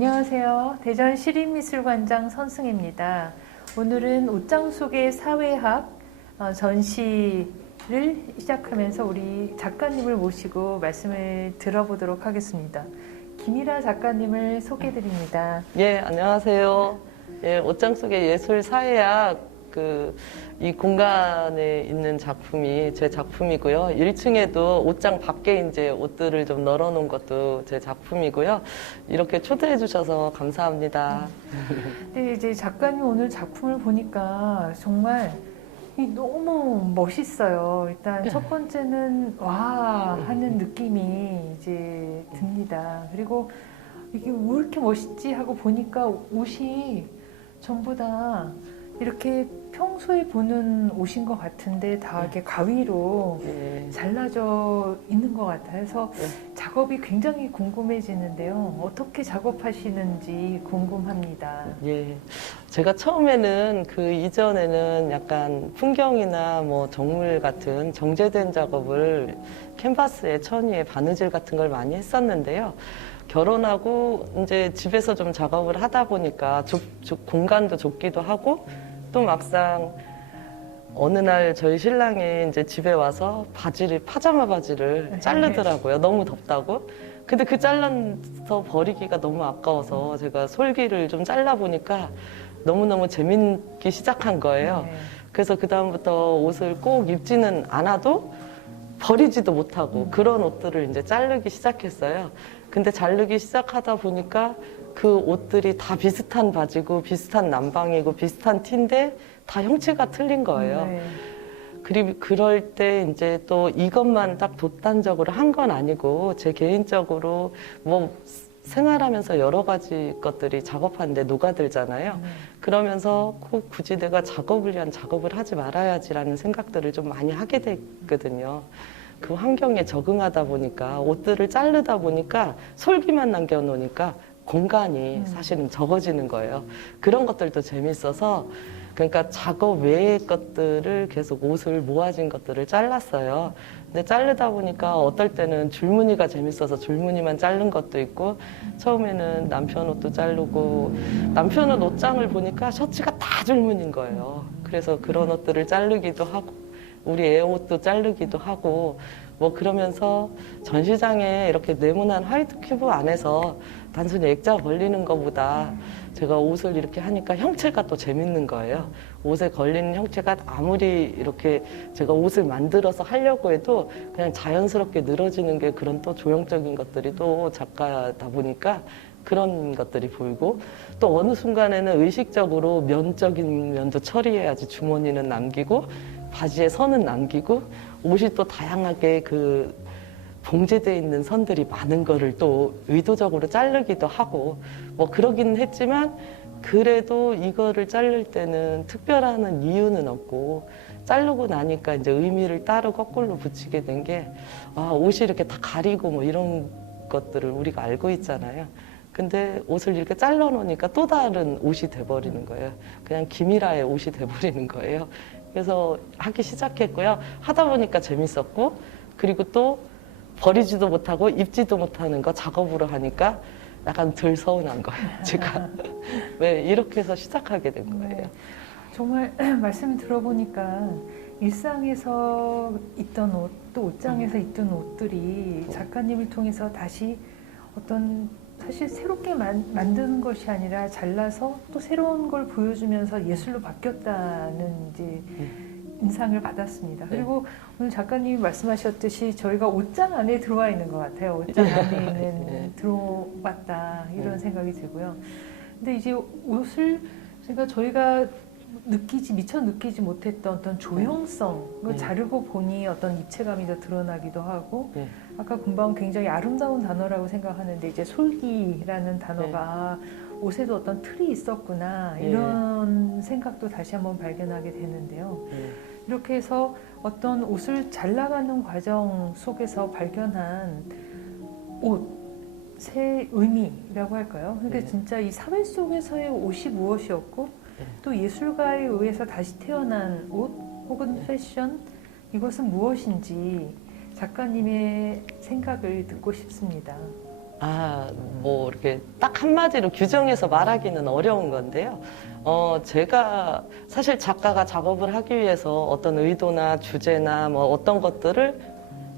안녕하세요. 대전 시립미술관장 선승입니다. 오늘은 옷장 속의 사회학 전시를 시작하면서 우리 작가님을 모시고 말씀을 들어보도록 하겠습니다. 김일아 작가님을 소개드립니다. 예, 안녕하세요. 예, 옷장 속의 예술 사회학 이 공간에 있는 작품이 제 작품이고요. 1층에도 옷장 밖에 이제 옷들을 좀 널어놓은 것도 제 작품이고요. 이렇게 초대해 주셔서 감사합니다. 근데 이제 작가님 오늘 작품을 보니까 정말 너무 멋있어요. 일단 첫 번째는 와 하는 느낌이 이제 듭니다. 그리고 이게 왜 이렇게 멋있지 하고 보니까 옷이 전부 다 이렇게 평소에 보는 옷인 것 같은데 다 이렇게 가위로 잘라져 있는 것 같아서 작업이 굉장히 궁금해지는데요. 어떻게 작업하시는지 궁금합니다. 예. 제가 처음에는 그 이전에는 약간 풍경이나 뭐 정물 같은 정제된 작업을 캔버스에 천위에 바느질 같은 걸 많이 했었는데요. 결혼하고 이제 집에서 좀 작업을 하다 보니까 공간도 좁기도 하고 또 막상 어느 날 저희 신랑이 이제 집에 와서 파자마 바지를 자르더라고요. 너무 덥다고. 근데 그 잘라서 버리기가 너무 아까워서 제가 솔기를 좀 잘라보니까 너무너무 재밌기 시작한 거예요. 그래서 그다음부터 옷을 꼭 입지는 않아도 버리지도 못하고 그런 옷들을 이제 자르기 시작했어요. 근데 자르기 시작하다 보니까 그 옷들이 다 비슷한 바지고 비슷한 남방이고 비슷한 티인데 다 형체가 틀린 거예요. 그리고 그럴 때 이제 또 이것만 딱 독단적으로 한 건 아니고 제 개인적으로 뭐 생활하면서 여러 가지 것들이 작업하는데 녹아들잖아요. 그러면서 꼭 굳이 내가 작업을 위한 작업을 하지 말아야지라는 생각들을 좀 많이 하게 됐거든요. 그 환경에 적응하다 보니까 옷들을 자르다 보니까 솔기만 남겨놓으니까 공간이 사실은 적어지는 거예요. 그런 것들도 재밌어서 그러니까 작업 외의 것들을 계속 옷을 모아진 것들을 잘랐어요. 근데 자르다 보니까 어떨 때는 줄무늬가 재밌어서 줄무늬만 자른 것도 있고 처음에는 남편 옷도 자르고 남편 옷 옷장을 보니까 셔츠가 다 줄무늬인 거예요. 그래서 그런 옷들을 자르기도 하고 우리 애 옷도 자르기도 하고 뭐 그러면서 전시장에 이렇게 네모난 화이트 큐브 안에서 단순히 액자 걸리는 것보다 제가 옷을 이렇게 하니까 형체가 또 재밌는 거예요. 옷에 걸리는 형체가 아무리 이렇게 제가 옷을 만들어서 하려고 해도 그냥 자연스럽게 늘어지는 게 그런 또 조형적인 것들이 또 작가다 보니까 그런 것들이 보이고 또 어느 순간에는 의식적으로 면적인 면도 처리해야지 주머니는 남기고 바지에 선은 남기고 옷이 또 다양하게 그 봉제되어 있는 선들이 많은 거를 또 의도적으로 자르기도 하고 뭐 그러긴 했지만 그래도 이거를 자를 때는 특별한 이유는 없고 자르고 나니까 이제 의미를 따로 거꾸로 붙이게 된 게 옷이 이렇게 다 가리고 뭐 이런 것들을 우리가 알고 있잖아요. 근데 옷을 이렇게 잘라 놓으니까 또 다른 옷이 돼버리는 거예요. 그냥 김일아의 옷이 돼버리는 거예요. 그래서 하기 시작했고요. 하다 보니까 재밌었고 그리고 또 버리지도 못하고 입지도 못하는 거 작업으로 하니까 약간 덜 서운한 거예요. 제가 왜 이렇게 해서 시작하게 된 거예요. 정말 말씀을 들어보니까 일상에서 입던 옷, 또 옷장에서 입던 옷들이 작가님을 통해서 다시 어떤 사실 새롭게 만드는 것이 아니라 잘라서 또 새로운 걸 보여주면서 예술로 바뀌었다는 이제 인상을 받았습니다. 그리고 오늘 작가님이 말씀하셨듯이 저희가 옷장 안에 들어와 있는 것 같아요. 옷장 안에 있는 들어왔다 이런 생각이 들고요. 근데 이제 옷을 저희가 미처 느끼지 못했던 어떤 조형성, 자르고 보니 어떤 입체감이 더 드러나기도 하고 아까 금방 굉장히 아름다운 단어라고 생각하는데 이제 솔기라는 단어가 옷에도 어떤 틀이 있었구나 이런 생각도 다시 한번 발견하게 되는데요. 이렇게 해서 어떤 옷을 잘라가는 과정 속에서 발견한 옷의 의미라고 할까요? 그러니까 진짜 이 사회 속에서의 옷이 무엇이었고 또 예술가에 의해서 다시 태어난 옷 혹은 패션 이것은 무엇인지 작가님의 생각을 듣고 싶습니다. 뭐 이렇게 딱 한마디로 규정해서 말하기는 어려운 건데요. 제가 사실 작가가 작업을 하기 위해서 어떤 의도나 주제나 뭐 어떤 것들을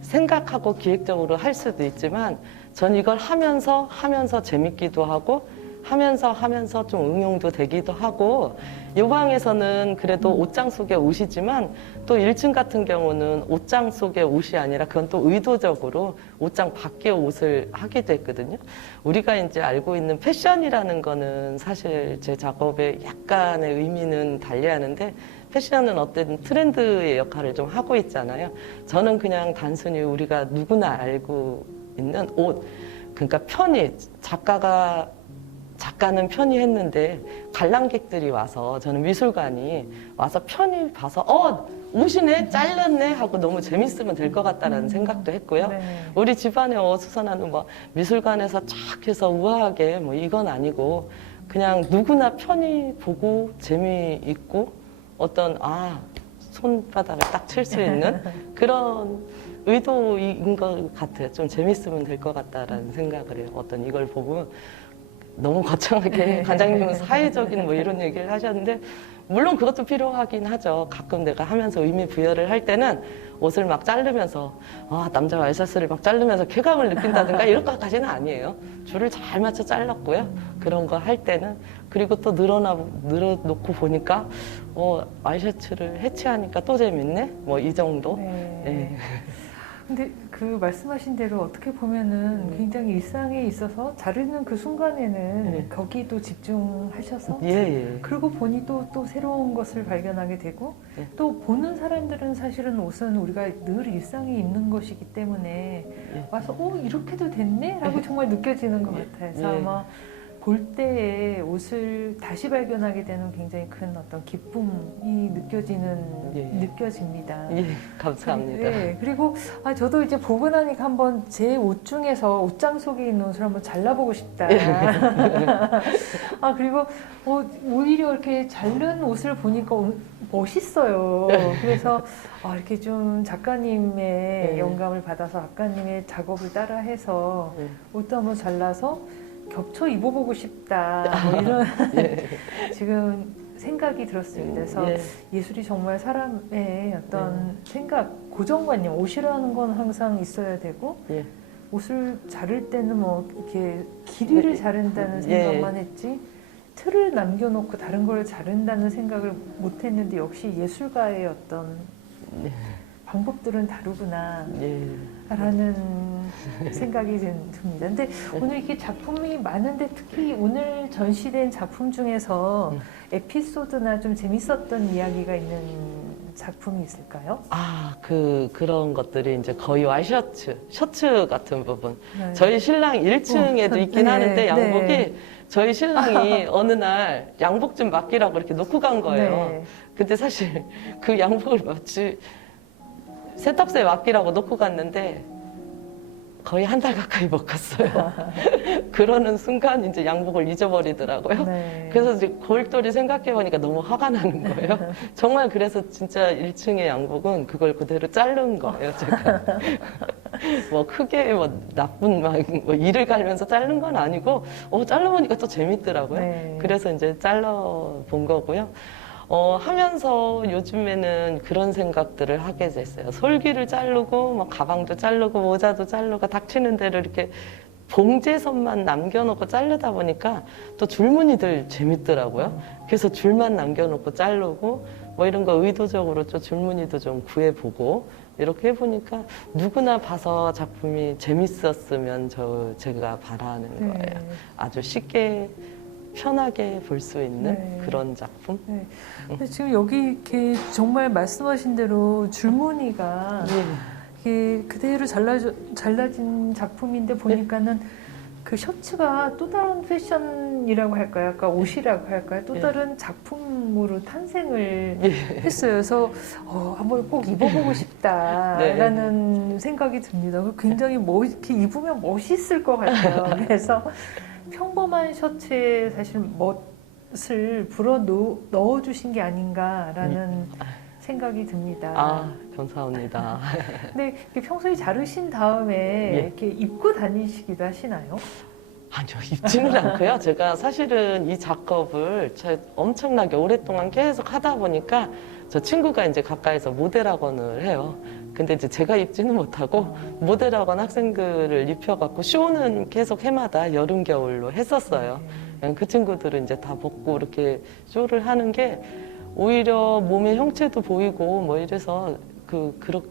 생각하고 기획적으로 할 수도 있지만 전 이걸 하면서 재밌기도 하고 하면서 좀 응용도 되기도 하고 이 방에서는 그래도 옷장 속의 옷이지만 또 1층 같은 경우는 옷장 속의 옷이 아니라 그건 또 의도적으로 옷장 밖의 옷을 하기도 했거든요. 우리가 이제 알고 있는 패션이라는 거는 사실 제 작업에 약간의 의미는 달리하는데 패션은 어떤 트렌드의 역할을 좀 하고 있잖아요. 저는 그냥 단순히 우리가 누구나 알고 있는 옷, 그러니까 편히 작가는 편히 했는데 관람객들이 와서 저는 미술관이 와서 편히 봐서 옷이네 잘랐네 하고 너무 재밌으면 될 것 같다라는 생각도 했고요. 네. 우리 집안에 어수선하는 뭐 미술관에서 쫙 해서 우아하게 뭐 이건 아니고 그냥 누구나 편히 보고 재미있고 어떤 손바닥을 딱 칠 수 있는 그런 의도인 것 같아요. 좀 재밌으면 될 것 같다라는 생각을 해요. 어떤 이걸 보고 너무 거창하게 관장님은 사회적인 뭐 이런 얘기를 하셨는데 물론 그것도 필요하긴 하죠. 가끔 내가 하면서 의미 부여를 할 때는 옷을 막 자르면서 남자 와이셔츠를 막 자르면서 쾌감을 느낀다든가 이런 것까지는 아니에요. 줄을 잘 맞춰 잘랐고요. 그런 거 할 때는 그리고 또 늘어놓고 보니까 와이셔츠를 해치하니까 또 재밌네. 뭐 이 정도. 네. 네. 근데 그 말씀하신 대로 어떻게 보면은 굉장히 일상에 있어서 자르는 그 순간에는 네. 거기도 집중하셔서 예. 그러고 보니 또 새로운 것을 발견하게 되고 네. 또 보는 사람들은 사실은 옷은 우리가 늘 일상에 입는 것이기 때문에 예. 와서 이렇게도 됐네? 라고 정말 느껴지는 것 같아요. 그래서 예. 아마 볼 때에 옷을 다시 발견하게 되는 굉장히 큰 어떤 기쁨이 느껴집니다. 예, 감사합니다. 네, 그리고 저도 이제 보고 나니까 한번 제 옷 중에서 옷장 속에 있는 옷을 한번 잘라보고 싶다. 그리고 오히려 이렇게 자른 옷을 보니까 멋있어요. 그래서 이렇게 좀 작가님의 영감을 받아서 작가님의 작업을 따라해서 옷도 한번 잘라서 겹쳐 입어보고 싶다. 뭐 이런 지금 생각이 들었습니다. 그래서 예술이 정말 사람의 어떤 생각, 고정관념, 옷이라는 건 항상 있어야 되고 옷을 자를 때는 뭐 이렇게 길이를 자른다는 생각만 했지 틀을 남겨놓고 다른 걸 자른다는 생각을 못했는데 역시 예술가의 어떤 방법들은 다르구나 라는 생각이 듭니다. 근데 오늘 이렇게 작품이 많은데 특히 오늘 전시된 작품 중에서 에피소드나 좀 재밌었던 이야기가 있는 작품이 있을까요? 그런 것들이 이제 거의 셔츠 같은 부분. 네. 저희 신랑 1층에도 있긴 하는데 양복이 저희 신랑이 어느 날 양복 좀 맡기라고 이렇게 놓고 간 거예요. 근데 사실 그 양복을 마치 세탁소에 맡기라고 놓고 갔는데 거의 한 달 가까이 못 갔어요. 그러는 순간 이제 양복을 잊어버리더라고요. 그래서 이제 골똘히 생각해보니까 너무 화가 나는 거예요. 정말 그래서 진짜 1층의 양복은 그걸 그대로 자른 거예요, 제가. 뭐 크게 뭐 나쁜 뭐 이를 갈면서 자른 건 아니고 잘라보니까 또 재밌더라고요. 그래서 이제 잘라본 거고요. 하면서 요즘에는 그런 생각들을 하게 됐어요. 솔기를 자르고, 뭐 가방도 자르고, 모자도 자르고, 닥치는 대로 이렇게 봉제선만 남겨놓고 자르다 보니까 또 줄무늬들 재밌더라고요. 그래서 줄만 남겨놓고 자르고, 뭐 이런 거 의도적으로 좀 줄무늬도 좀 구해보고, 이렇게 해보니까 누구나 봐서 작품이 재밌었으면 제가 바라는 거예요. 아주 쉽게 편하게 볼 수 있는 그런 작품. 근데 지금 여기 이렇게 정말 말씀하신 대로 줄무늬가 이게 그대로 잘라진 작품인데 보니까는 그 셔츠가 또 다른 패션이라고 할까요? 아까 옷이라고 할까요? 또 다른 작품으로 탄생을 했어요. 그래서 한번 꼭 입어보고 싶다라는 생각이 듭니다. 굉장히 이렇게 입으면 멋있을 것 같아요. 그래서 평범한 셔츠에 사실 멋을 불어 넣어주신 게 아닌가라는 생각이 듭니다. 감사합니다. 근데 이렇게 평소에 자르신 다음에 예. 이렇게 입고 다니시기도 하시나요? 아니요, 입지는 않고요. 제가 사실은 이 작업을 엄청나게 오랫동안 계속 하다 보니까 저 친구가 이제 가까이서 모델학원을 해요. 근데 이제 제가 입지는 못하고 모델학원 학생들을 입혀갖고 쇼는 계속 해마다 여름, 겨울로 했었어요. 그 친구들은 이제 다 벗고 이렇게 쇼를 하는 게 오히려 몸의 형체도 보이고 뭐 이래서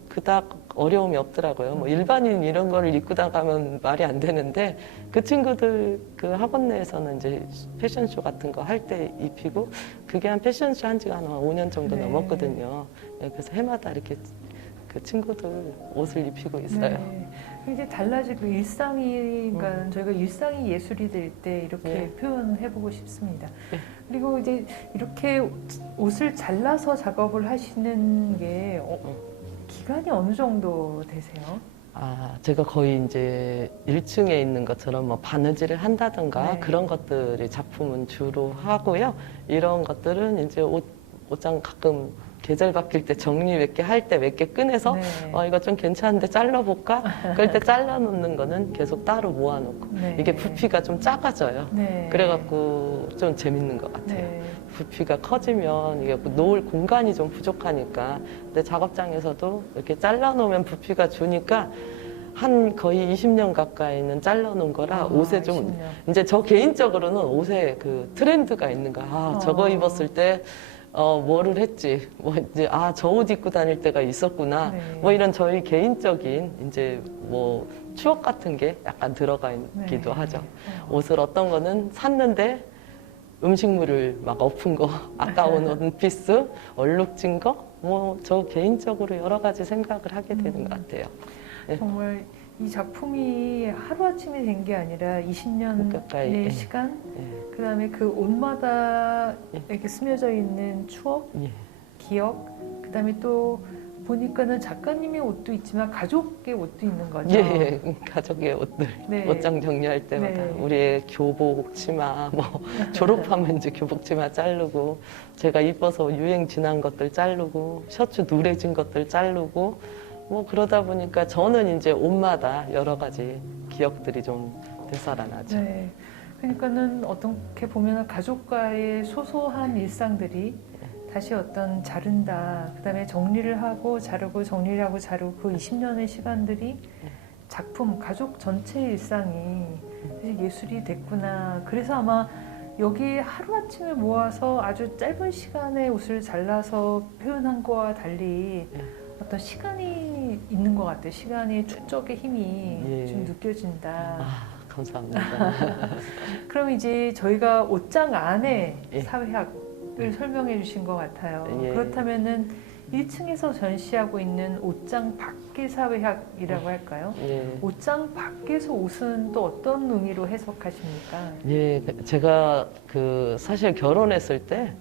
그닥 어려움이 없더라고요. 뭐 일반인 이런 거를 입고 나가면 말이 안 되는데 그 친구들 그 학원 내에서는 이제 패션쇼 같은 거 할 때 입히고 그게 한 패션쇼 한 지가 한 5년 정도 네. 넘었거든요. 그래서 해마다 이렇게 그 친구들 옷을 입히고 있어요. 네. 이제 달라지고 일상이, 그러니까 저희가 일상이 예술이 될 때 이렇게 네. 표현해보고 싶습니다. 네. 그리고 이제 이렇게 옷을 잘라서 작업을 하시는 게 기간이 어느 정도 되세요? 제가 거의 이제 1층에 있는 것처럼 뭐 바느질을 한다든가 네. 그런 것들이 작품은 주로 하고요. 이런 것들은 이제 옷장 가끔 계절 바뀔 때 정리 몇 개 할 때 몇 개 꺼내서 네. 이거 좀 괜찮은데 잘라볼까? 그럴 때 잘라놓는 거는 계속 따로 모아놓고 네. 이게 부피가 좀 작아져요. 네. 그래갖고 좀 재밌는 것 같아요. 네. 부피가 커지면 이게 놓을 공간이 좀 부족하니까 근데 작업장에서도 이렇게 잘라놓으면 부피가 주니까 한 거의 20년 가까이는 잘라놓은 거라 옷에 좀 20년. 이제 저 개인적으로는 옷에 그 트렌드가 있는 거야. 저거 입었을 때 뭐를 했지. 뭐 이제 저 옷 입고 다닐 때가 있었구나. 네. 뭐 이런 저희 개인적인 이제 뭐 추억 같은 게 약간 들어가 있기도 네. 하죠. 옷을 어떤 거는 샀는데 음식물을 막 엎은 거, 아까운 원피스, 얼룩진 거, 뭐 저 개인적으로 여러 가지 생각을 하게 되는 것 같아요. 정말 이 작품이 하루아침에 된 게 아니라 20년의 가까이, 예. 시간, 예. 그다음에 그 옷마다 예. 이렇게 스며져 있는 추억, 예. 기억, 그다음에 또 보니까는 작가님의 옷도 있지만 가족의 옷도 있는 거죠. 예, 가족의 옷들, 네. 옷장 정리할 때마다 네. 우리의 교복 치마, 뭐 졸업하면 이제 교복 치마 자르고 제가 이뻐서 유행 지난 것들 자르고 셔츠 누래진 것들 자르고 뭐 그러다 보니까 저는 이제 옷마다 여러 가지 기억들이 좀 되살아나죠. 네. 그러니까는 어떻게 보면 가족과의 소소한 일상들이 다시 어떤 자른다, 그다음에 정리를 하고 자르고 정리를 하고 자르고 그 20년의 시간들이 작품, 가족 전체의 일상이 사실 예술이 됐구나. 그래서 아마 여기 하루아침에 모아서 아주 짧은 시간에 옷을 잘라서 표현한 거와 달리 어떤 시간이 있는 것 같아요. 시간의 축적의 힘이 예. 좀 느껴진다. 감사합니다. 그럼 이제 저희가 옷장 안에 예. 사회학을 설명해 주신 것 같아요. 예. 그렇다면은 1층에서 전시하고 있는 옷장 밖의 사회학이라고 할까요? 예. 옷장 밖에서 옷은 또 어떤 의미로 해석하십니까? 예, 제가 사실 결혼했을 때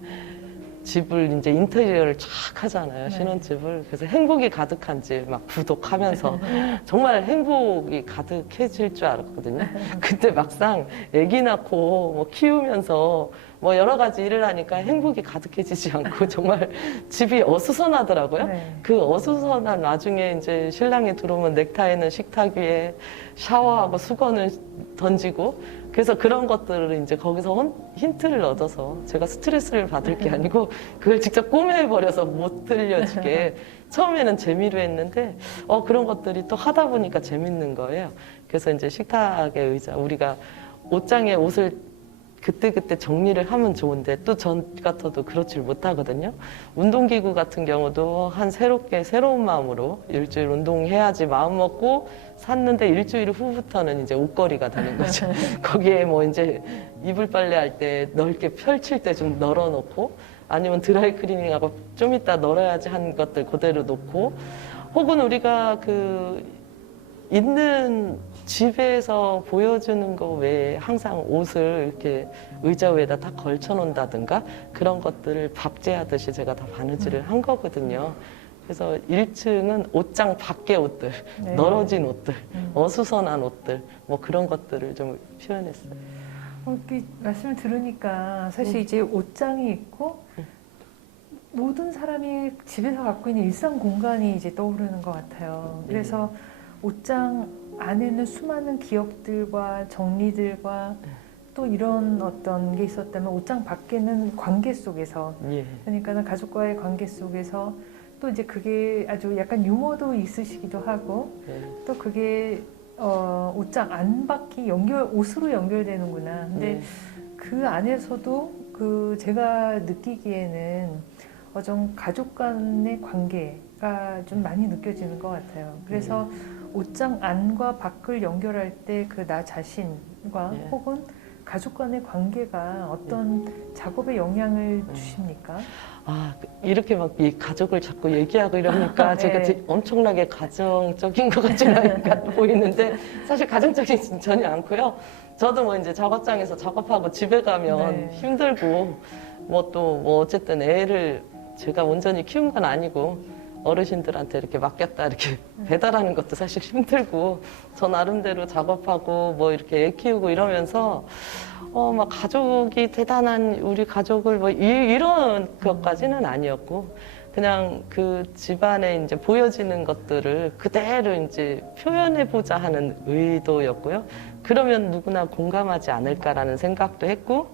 집을 이제 인테리어를 쫙 하잖아요. 네. 신혼집을. 그래서 행복이 가득한 집 막 구독하면서 정말 행복이 가득해질 줄 알았거든요. 근데 막상 아기 낳고 뭐 키우면서 뭐 여러 가지 일을 하니까 행복이 가득해지지 않고 정말 집이 어수선하더라고요. 네. 그 어수선한 와중에 이제 신랑이 들어오면 넥타이는 식탁 위에 샤워하고 수건을 던지고 그래서 그런 것들을 이제 거기서 힌트를 얻어서 제가 스트레스를 받을 게 아니고 그걸 직접 꼬매버려서 못 들려지게 처음에는 재미로 했는데 그런 것들이 또 하다 보니까 재밌는 거예요. 그래서 이제 식탁의 의자 우리가 옷장에 옷을 그때그때 정리를 하면 좋은데 또 전 같아도 그렇질 못하거든요. 운동기구 같은 경우도 새로운 마음으로 일주일 운동해야지 마음 먹고 샀는데 일주일 후부터는 이제 옷걸이가 되는 거죠. 거기에 뭐 이제 이불 빨래할 때 넓게 펼칠 때 좀 널어놓고 아니면 드라이 클리닝하고 좀 이따 널어야지 한 것들 그대로 놓고 혹은 우리가 있는 집에서 보여주는 거 외에 항상 옷을 이렇게 의자 위에다 다 걸쳐 놓는다든가 그런 것들을 밥제하듯이 제가 다 바느질을 한 거거든요. 그래서 1층은 옷장 밖의 옷들, 네. 널어진 옷들, 어수선한 옷들, 뭐 그런 것들을 좀 표현했어요. 이렇게 말씀을 들으니까 사실 이제 옷장이 있고 모든 사람이 집에서 갖고 있는 일상 공간이 이제 떠오르는 것 같아요. 그래서 옷장 안에는 수많은 기억들과 정리들과 또 이런 어떤 게 있었다면 옷장 밖에는 관계 속에서 예. 그러니까 가족과의 관계 속에서 또 이제 그게 아주 약간 유머도 있으시기도 하고 예. 또 그게 옷장 안팎이 옷으로 연결되는구나. 근데 예. 그 안에서도 그 제가 느끼기에는 좀 가족 간의 관계가 좀 많이 느껴지는 것 같아요. 그래서 옷장 안과 밖을 연결할 때 그 나 자신과 예. 혹은 가족 간의 관계가 어떤 작업에 영향을 주십니까? 아, 이렇게 막 이 가족을 자꾸 얘기하고 이러니까 제가 네. 엄청나게 가정적인 것 같진 않으니까 보이는데 사실 가정적이진 전혀 않고요. 저도 뭐 이제 작업장에서 작업하고 집에 가면 네. 힘들고 뭐 또 뭐 어쨌든 애를 제가 온전히 키운 건 아니고 어르신들한테 이렇게 맡겼다 이렇게 배달하는 것도 사실 힘들고 저 나름대로 작업하고 뭐 이렇게 애 키우고 이러면서 막 가족이 대단한 우리 가족을 뭐 이런 것까지는 아니었고 그냥 그 집안에 이제 보여지는 것들을 그대로 이제 표현해보자 하는 의도였고요. 그러면 누구나 공감하지 않을까라는 생각도 했고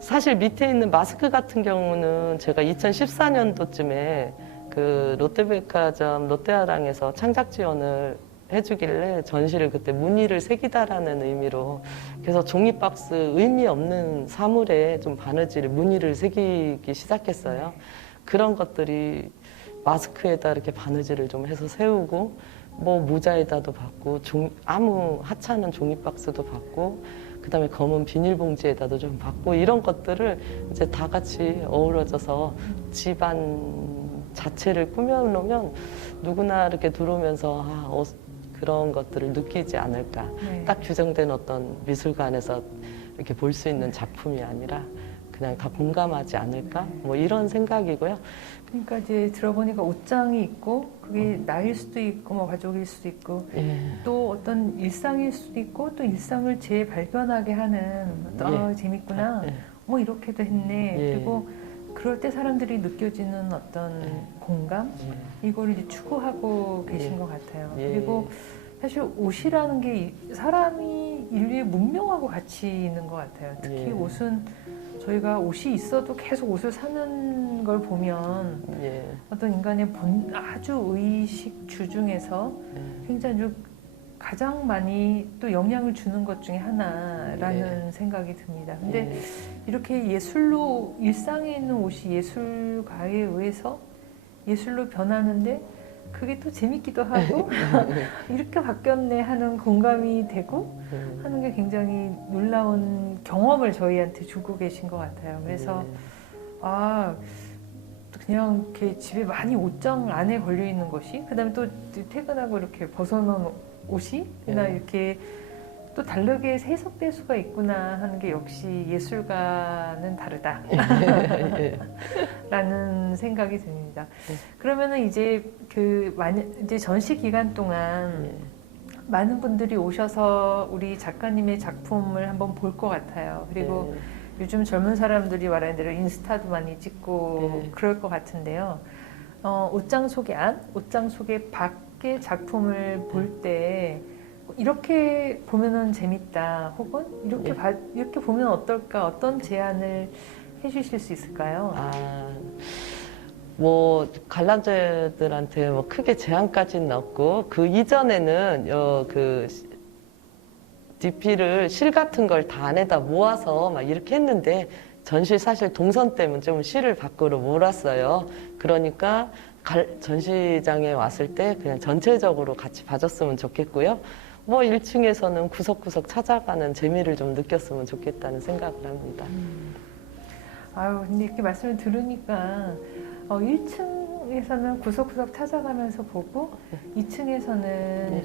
사실 밑에 있는 마스크 같은 경우는 제가 2014년도쯤에 그 롯데백화점 롯데아랑에서 창작 지원을 해주길래 전시를 그때 무늬를 새기다라는 의미로 그래서 종이박스 의미 없는 사물에 좀 바느질 무늬를 새기기 시작했어요. 그런 것들이 마스크에다 이렇게 바느질을 좀 해서 세우고 뭐 모자에다도 받고 아무 하찮은 종이박스도 받고 그다음에 검은 비닐봉지에다도 좀 받고 이런 것들을 이제 다 같이 어우러져서 집안 자체를 꾸며놓으면 누구나 이렇게 들어오면서 그런 것들을 느끼지 않을까. 네. 딱 규정된 어떤 미술관에서 이렇게 볼 수 있는 작품이 아니라 그냥 다 공감하지 않을까? 뭐 이런 생각이고요. 그러니까 이제 들어보니까 옷장이 있고 그게 나일 수도 있고 뭐 가족일 수도 있고 예. 또 어떤 일상일 수도 있고 또 일상을 재발견하게 하는 어떤 재밌구나 예. 뭐 이렇게도 했네. 예. 그리고 그럴 때 사람들이 느껴지는 어떤 공감 이걸 이제 추구하고 계신 것 같아요. 예. 그리고 사실 옷이라는 게 사람이 인류의 문명하고 같이 있는 것 같아요. 특히 예. 옷은 저희가 옷이 있어도 계속 옷을 사는 걸 보면 예. 어떤 인간의 아주 의식주 중에서 굉장히 가장 많이 또 영향을 주는 것 중에 하나라는 생각이 듭니다. 근데 이렇게 예술로 일상에 있는 옷이 예술가에 의해서 예술로 변하는데 그게 또 재밌기도 하고 이렇게 바뀌었네 하는 공감이 되고 하는 게 굉장히 놀라운 경험을 저희한테 주고 계신 것 같아요. 그래서 그냥 이렇게 집에 많이 옷장 안에 걸려 있는 것이 그다음에 또 퇴근하고 이렇게 벗어놓은 옷이 그나 이렇게 또 다르게 해석될 수가 있구나 하는 게 역시 예술가는 다르다 라는 생각이 듭니다. 그러면은 이제 이제 전시 기간 동안 많은 분들이 오셔서 우리 작가님의 작품을 한번 볼 것 같아요. 그리고 요즘 젊은 사람들이 말하는 대로 인스타도 많이 찍고 그럴 것 같은데요. 옷장 속의 안, 옷장 속의 밖의 작품을 볼 때 이렇게 보면은 재밌다, 혹은 이렇게 보면 어떨까, 어떤 제안을 해주실 수 있을까요? 뭐 관람자들한테 뭐 크게 제한까지는 없고 그 이전에는 그 DP를 실 같은 걸 다 안에다 모아서 막 이렇게 했는데 전시 사실 동선 때문에 좀 실을 밖으로 몰았어요. 그러니까 전시장에 왔을 때 그냥 전체적으로 같이 봐줬으면 좋겠고요. 뭐 1층에서는 구석구석 찾아가는 재미를 좀 느꼈으면 좋겠다는 생각을 합니다. 근데 이렇게 말씀을 들으니까 1층에서는 구석구석 찾아가면서 보고 2층에서는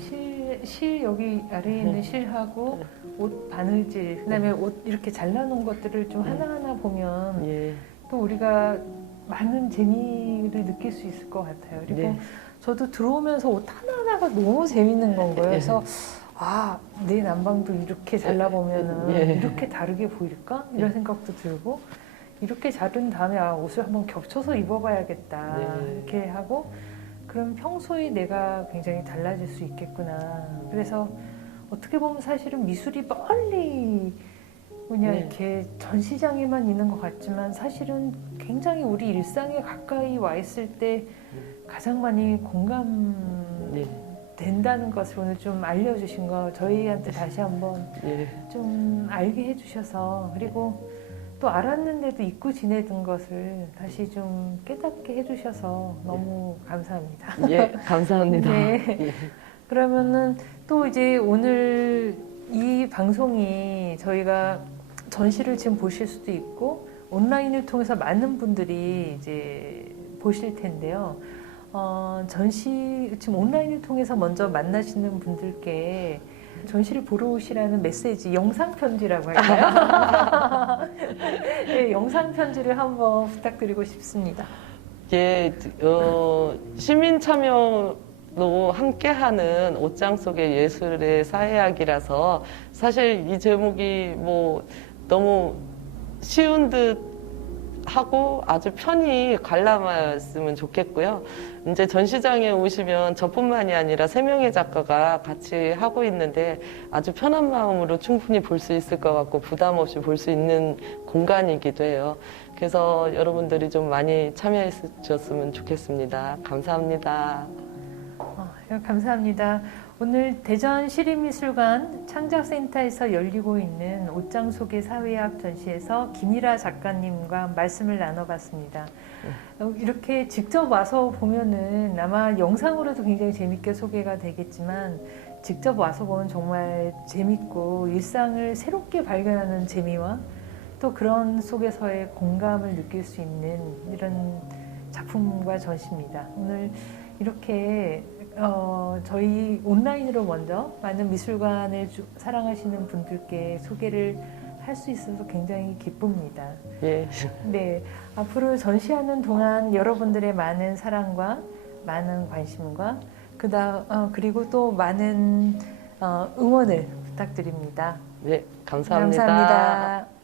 실 여기 아래에 있는 실하고 옷 바느질 그다음에 옷 이렇게 잘라놓은 것들을 좀 하나하나 보면 또 우리가 많은 재미를 느낄 수 있을 것 같아요. 그리고 저도 들어오면서 옷 하나하나가 너무 재밌는 건 거예요. 그래서 내 난방도 이렇게 잘라보면은 이렇게 다르게 보일까? 이런 생각도 들고 이렇게 자른 다음에 옷을 한번 겹쳐서 입어봐야겠다. 네. 이렇게 하고 그럼 평소에 내가 굉장히 달라질 수 있겠구나. 그래서 어떻게 보면 사실은 미술이 멀리 그냥 네. 이렇게 전시장에만 있는 것 같지만 사실은 굉장히 우리 일상에 가까이 와 있을 때 가장 많이 공감된다는 것을 오늘 좀 알려주신 거 저희한테 다시 한번 예. 좀 알게 해주셔서 그리고 또 알았는데도 잊고 지내던 것을 다시 좀 깨닫게 해주셔서 너무 감사합니다. 예, 감사합니다. 네. 예. 그러면은 또 이제 오늘 이 방송이 저희가 전시를 지금 보실 수도 있고 온라인을 통해서 많은 분들이 이제 보실 텐데요. 전시 지금 온라인을 통해서 먼저 만나시는 분들께 전시를 보러 오시라는 메시지, 영상 편지라고 할까요? 네, 영상 편지를 한번 부탁드리고 싶습니다. 예, 시민 참여로 함께하는 옷장 속의 예술의 사회학이라서 사실 이 제목이 뭐 너무 쉬운 듯 하고 아주 편히 관람하였으면 좋겠고요. 이제 전시장에 오시면 저뿐만이 아니라 3명의 작가가 같이 하고 있는데 아주 편한 마음으로 충분히 볼 수 있을 것 같고 부담 없이 볼 수 있는 공간이기도 해요. 그래서 여러분들이 좀 많이 참여해 주셨으면 좋겠습니다. 감사합니다. 감사합니다. 오늘 대전 시립미술관 창작센터에서 열리고 있는 옷장 속의 사회학 전시에서 김일아 작가님과 말씀을 나눠봤습니다. 이렇게 직접 와서 보면은 아마 영상으로도 굉장히 재밌게 소개가 되겠지만 직접 와서 보면 정말 재밌고 일상을 새롭게 발견하는 재미와 또 그런 속에서의 공감을 느낄 수 있는 이런 작품과 전시입니다. 오늘 이렇게 저희 온라인으로 먼저 많은 미술관을 사랑하시는 분들께 소개를 할 수 있어서 굉장히 기쁩니다. 예. 네, 앞으로 전시하는 동안 여러분들의 많은 사랑과 많은 관심과 그리고 또 많은 응원을 부탁드립니다. 네, 감사합니다. 감사합니다.